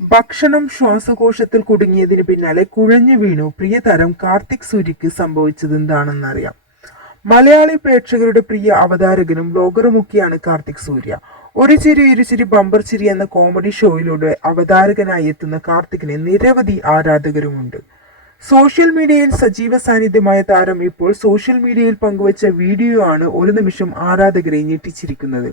ഭക്ഷണം ശ്വാസകോശത്തിൽ കുടുങ്ങിയതിന് പിന്നാലെ കുഴഞ്ഞു വീണു പ്രിയതാരം കാർത്തിക് സൂര്യക്ക് സംഭവിച്ചത് എന്താണെന്നറിയാം. മലയാളി പ്രേക്ഷകരുടെ പ്രിയ അവതാരകനും ബ്ലോഗറുമൊക്കെയാണ് കാർത്തിക് സൂര്യ. ഒരു ചിരി ഇരുചിരി ബമ്പർ ചിരി എന്ന കോമഡി ഷോയിലൂടെ അവതാരകനായി എത്തുന്ന കാർത്തികിന് നിരവധി ആരാധകരുമുണ്ട്. സോഷ്യൽ മീഡിയയിൽ സജീവ സാന്നിധ്യമായ താരം ഇപ്പോൾ സോഷ്യൽ മീഡിയയിൽ പങ്കുവച്ച വീഡിയോ ആണ് ഒരു നിമിഷം ആരാധകരെ ഞെട്ടിച്ചിരിക്കുന്നത്.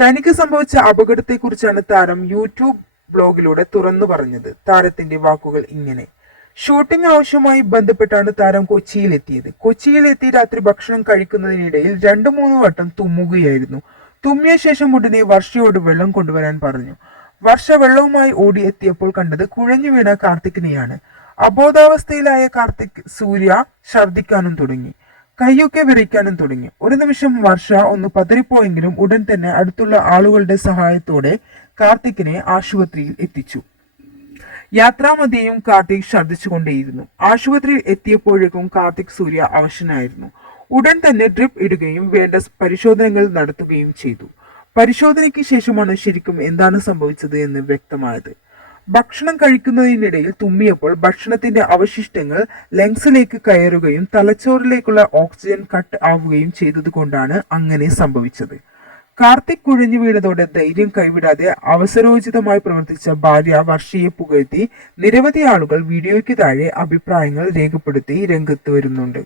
തനിക്ക് സംഭവിച്ച അപകടത്തെക്കുറിച്ചാണ് താരം യൂട്യൂബ് ബ്ലോഗിലൂടെ തുറന്നു പറഞ്ഞത്. താരത്തിന്റെ വാക്കുകൾ ഇങ്ങനെ: ഷൂട്ടിംഗ് ആവശ്യമായി ബന്ധപ്പെട്ടാണ് താരം കൊച്ചിയിലെത്തിയത്. കൊച്ചിയിലെത്തി രാത്രി ഭക്ഷണം കഴിക്കുന്നതിനിടയിൽ 2-3 വട്ടം തുമ്മുകയായിരുന്നു. തുമ്മിയ ശേഷം ഉടനെ വർഷയോട് വെള്ളം കൊണ്ടുവരാൻ പറഞ്ഞു. വർഷ വെള്ളവുമായി ഓടി എത്തിയപ്പോൾ കണ്ടത് കുഴഞ്ഞു വീണ കാർത്തികിനെയാണ്. അബോധാവസ്ഥയിലായ കാർത്തിക് സൂര്യ ഛർദ്ദിക്കാനും തുടങ്ങി. കൈയൊക്കെ വിറയ്ക്കാനും തുടങ്ങി. ഒരു നിമിഷം വർഷ ഒന്ന് പതറിപ്പോയെങ്കിലും ഉടൻ തന്നെ അടുത്തുള്ള ആളുകളുടെ സഹായത്തോടെ കാർത്തികിനെ ആശുപത്രിയിൽ എത്തിച്ചു. യാത്രാമധ്യേയും കാർത്തിക് ഛർദ്ദിച്ചുകൊണ്ടേയിരുന്നു. ആശുപത്രിയിൽ എത്തിയപ്പോഴേക്കും കാർത്തിക് സൂര്യ അവശനായിരുന്നു. ഉടൻ തന്നെ ഡ്രിപ്പ് ഇടുകയും വേണ്ട പരിശോധനകൾ നടത്തുകയും ചെയ്തു. പരിശോധനയ്ക്ക് ശേഷമാണ് ശരിക്കും എന്താണ് സംഭവിച്ചത് എന്ന് വ്യക്തമായത്. ഭക്ഷണം കഴിക്കുന്നതിനിടയിൽ തുമ്മിയപ്പോൾ ഭക്ഷണത്തിന്റെ അവശിഷ്ടങ്ങൾ ലങ്സിലേക്ക് കയറുകയും തലച്ചോറിലേക്കുള്ള ഓക്സിജൻ കട്ട് ആവുകയും ചെയ്തതുകൊണ്ടാണ് അങ്ങനെ സംഭവിച്ചത്. കാർത്തിക് കുഴഞ്ഞു വീണതോടെ ധൈര്യം കൈവിടാതെ അവസരോചിതമായി പ്രവർത്തിച്ച ഭാര്യ വർഷയെ പുകഴ്ത്തി നിരവധി ആളുകൾ വീഡിയോയ്ക്ക് താഴെ അഭിപ്രായങ്ങൾ രേഖപ്പെടുത്തി രംഗത്ത് വരുന്നുണ്ട്.